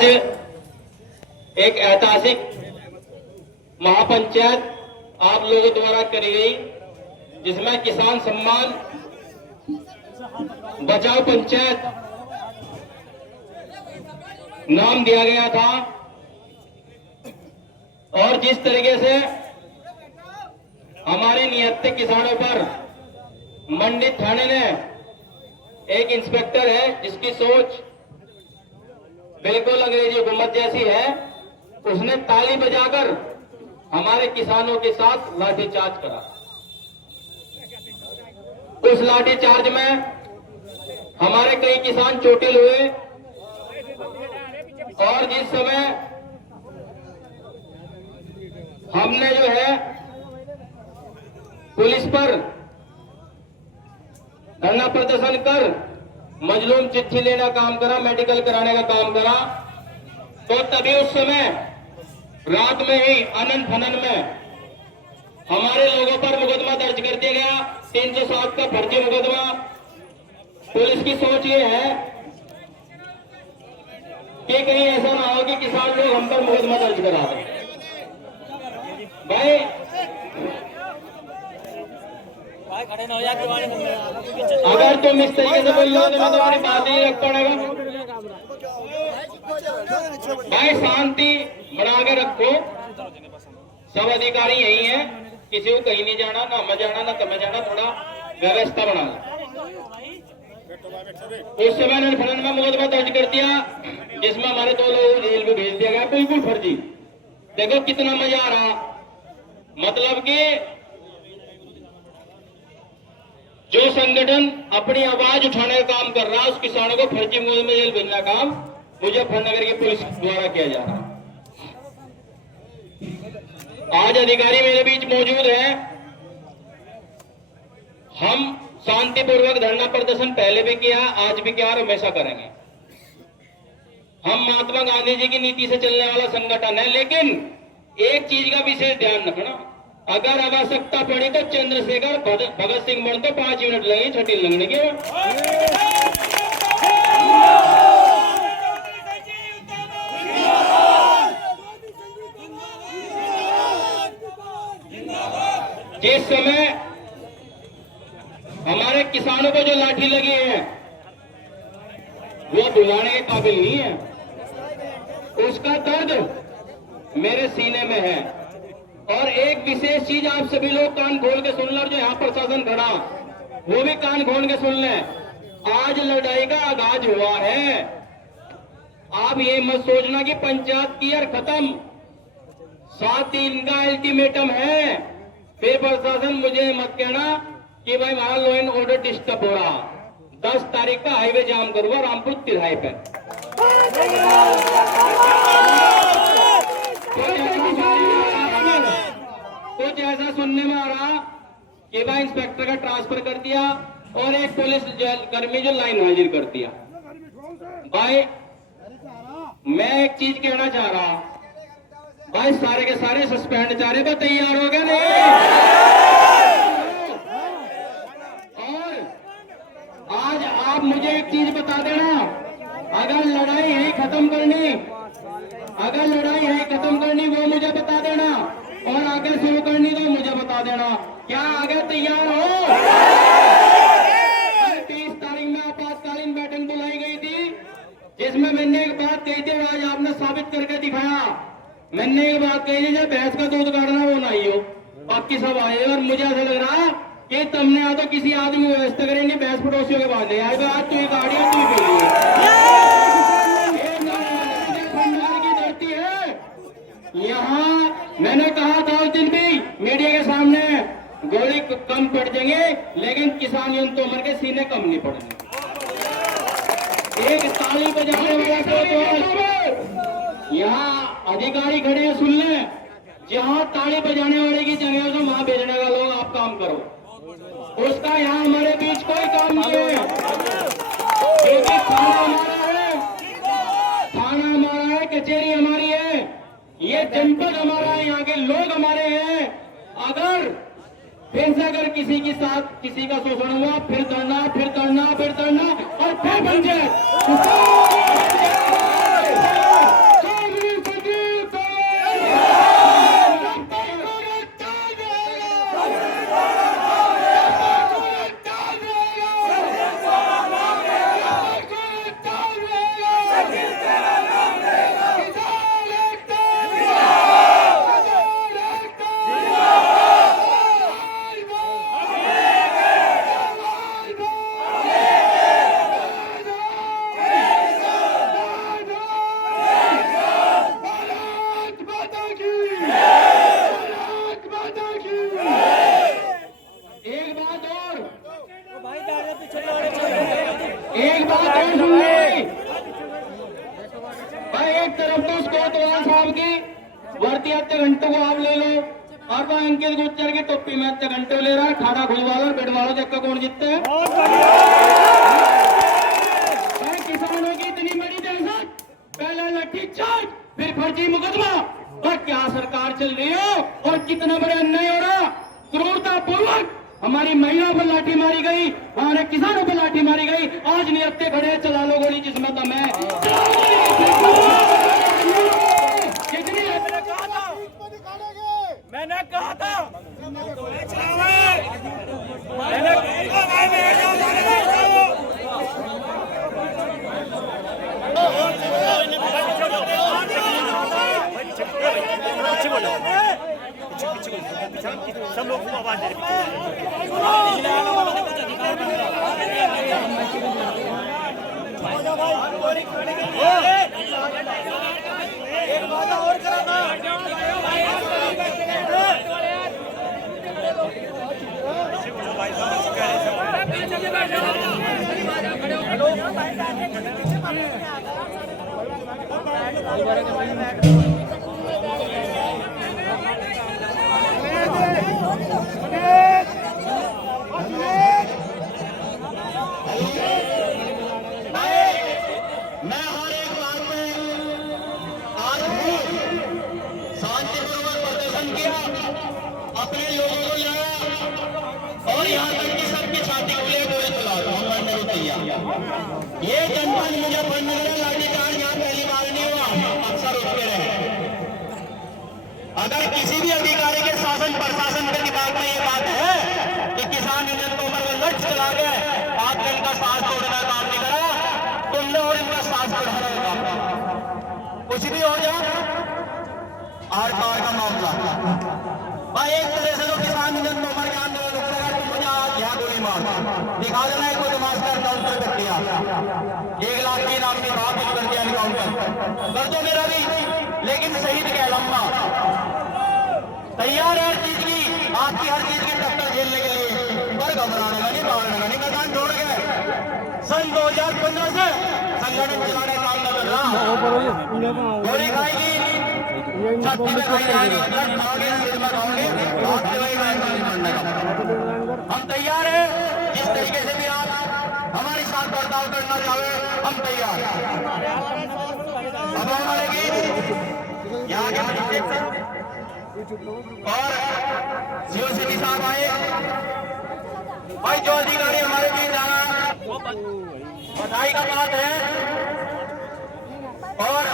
आज एक ऐतिहासिक महापंचायत आप लोगों द्वारा करी गई, जिसमें किसान सम्मान बचाओ पंचायत नाम दिया गया था। और जिस तरीके से हमारे नियत्ते किसानों पर मंडी थाने ने एक इंस्पेक्टर है जिसकी सोच बिल्कुल अंग्रेजी हुकूमत जैसी है, उसने ताली बजाकर हमारे किसानों के साथ लाठीचार्ज करा। उस लाठीचार्ज में हमारे कई किसान चोटिल हुए और जिस समय हमने जो है पुलिस पर धरना प्रदर्शन कर मजलूम चिट्ठी लेना काम करा, मेडिकल कराने का काम करा, तो तभी उस समय रात में ही अनंत फनन में हमारे लोगों पर मुकदमा दर्ज कर दिया गया, 307 का फर्जी मुकदमा। पुलिस की सोच ये है कि कहीं ऐसा ना हो कि किसान लोग हम पर मुकदमा दर्ज करा दें। भाई अगर तुम इस तरीके से बोल रहे हो तो मैं तुम्हारी बात नहीं रख पड़ेगा। भाई शांति बना के रखो, सब अधिकारी यही हैं, किसी को कहीं नहीं जाना, ना मैं जाना ना तुम्हें जाना, थोड़ा व्यवस्था बना लो। उस समय फलन में मुकदमा दर्ज कर दिया जिसमें हमारे 2 लोगों को जेल में भेज दिया गया, बिल्कुल फर्जी। देखो कितना मजा आ रहा, मतलब कि जो संगठन अपनी आवाज उठाने का काम कर रहा है उस किसानों को फर्जी मुकदमे में जेल भेजना काम मुजफ्फरनगर की पुलिस द्वारा किया जा रहा है। आज अधिकारी मेरे बीच मौजूद हैं। हम शांतिपूर्वक धरना प्रदर्शन पहले भी किया, आज भी किया और हमेशा करेंगे। हम महात्मा गांधी जी की नीति से चलने वाला संगठन है, लेकिन एक चीज का विशेष ध्यान रखना, अगर आवश्यकता पड़ी तो चंद्रशेखर भगत सिंह बन तो 5 मिनट लगे छठी लगने के। जिस समय हमारे किसानों को जो लाठी लगी है वो भुलाने के काबिल नहीं है, उसका दर्द मेरे सीने में है। और एक विशेष चीज आप सभी लोग कान खोल के सुन लो, जो यहाँ प्रशासन खड़ा वो भी कान खोल के सुन ले, आज लड़ाई का आगाज हुआ है। आप ये मत सोचना कि पंचायत की यार खत्म, 7 दिन का अल्टीमेटम है। फिर प्रशासन मुझे मत कहना कि भाई हमारा लॉ एंड ऑर्डर डिस्टर्ब हो रहा। 10 तारीख का हाईवे जाम करूंगा रामपुर तिराहे पे। कुछ ऐसा सुनने में आ रहा कि भाई इंस्पेक्टर का ट्रांसफर कर दिया और एक पुलिस कर्मी जो लाइन हाजिर कर दिया। भाई मैं एक चीज कहना चाह रहा, भाई सारे के सारे सस्पेंड चारे पर तैयार हो गए नहीं? और आज आप मुझे एक चीज बता देना, अगर लड़ाई है खत्म करनी, अगर लड़ाई है खत्म करनी वो मुझे बता देना, और आगे शुरू करनी तो मुझे बता देना। क्या आगे तैयार हो? 30 तारीख में आपातकालीन बैठक बुलाई गई थी जिसमें मैंने एक बात कही थी, आज आपने साबित करके दिखाया। मैंने एक बात कही थी, जब भैंस का दूध काटना वो नहीं हो, बाकी सब आए। और मुझे ऐसा लग रहा कि तुमने या तो किसी आदमी को व्यवस्था करेंगे, भैंस पड़ोसियों के बाद ले आएगा। आज तू गाड़ी है, तू की धरती है। यहाँ मैंने कहा था उस दिन भी मीडिया के सामने, गोली कम पड़ जाएंगे लेकिन किसान यूनियन उम्र के सीने कम नहीं पड़ेंगे। एक ताली बजाने वाला तो यहाँ अधिकारी खड़े हैं, सुन ले, जहाँ ताली बजाने वाले की जगह है वहां भेजने का लोग आप काम करो। उसका यहाँ हमारे बीच कोई काम नहीं है। थाना हमारा है, थाना हमारा है, कचहरी हमारी है, ये जनपद हमारा है, यहाँ के लोग हमारे हैं। अगर फिर से अगर किसी के साथ किसी का शोषण हुआ, फिर धरना, फिर धरना, फिर धरना और फिर पंचायत। एक तरफ तो कोतवाल साहब की वर्ती हत्या घंटों को आप ले लो, और वह अंकित गुज्जर की टोपी में हत्या घंटे ले रहा है। खाड़ा खुजवालो बेटवालो देख कौन जीतते हैं। किसानों की इतनी बड़ी दहशत, पहले लाठी चार्ज फिर फर्जी मुकदमा, और क्या सरकार चल रही है और कितना बड़े अन्याय हो रहा। क्रूरता पूर्वक हमारी महिलाओं पर लाठी मारी गई, हमारे किसानों पर लाठी मारी गई। आज निहत्ते खड़े चला लो गोली जिसमें दम है। मैंने कहा था सब लोग को आवाज दे एक वादा और करा था। मैं हर एक बात में आज भी शांतिपूर्वक प्रदर्शन किया, अपने लोगों को लाया, और यहाँ तक कि सबकी छाती खुले गोली चला मरने को तैयार। ये जनपद मुजफ्फरनगर लाठीचार्ज यहाँ पहली बार नहीं हुआ, अक्सर होते रहे। अगर किसी भी अधिकारी के शासन प्रशासन के दिमाग में ये बात है कि किसान यूनियन को ऊपर लट चला गए, आपने इनका सांस तोड़ने का काम नहीं करा, तुमने और इनका सांस बढ़ाने का काम, कुछ भी हो जाए आर पार का मामला। भाई एक तरह से तो किसान यूनियन को ऊपर के आंदोलन रुकेगा, तुम मुझे आज यहाँ गोली मार दिखा देना है कोई मास्टर काउंटर कर दिया, 1 लाख की नाम की बात कर दिया काउंटर कर दो मेरा भी, लेकिन शहीद के लंबा तैयार है हर चीज की, आपकी हर चीज की टक्कर झेलने के लिए, पर घबराने का नहीं, भागने का नहीं, मैदान छोड़ गए। सन 2015 से संगठन चलाने का काम कर रहा, गोली खाएगी, छाती में खाई जाएगी, ब्लड खाओगे, सिर में खाओगे, आपके वही मारने का। हम तैयार हैं, जिस तरीके से भी आप हमारे साथ बर्ताव करना चाहे हम तैयार। अब हमारे गीत यहाँ के और शिवसेनी साहब आए, भाई जो अधिकारी हमारे बीच आना बधाई का बात है, और